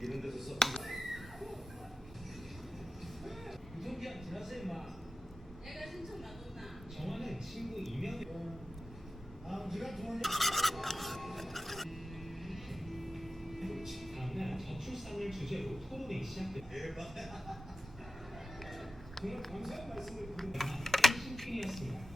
이런 데서 써. 유통기한 지났어 임마. 내가 신청 놔뒀나? 정환의 친구 이명이. 아, 네가 정환이. 다음날 저출산을 주제로 토론이 시작돼. 대박. 정말 감사한 말씀을 드립니다. 신킹이었습니다. 아. 아,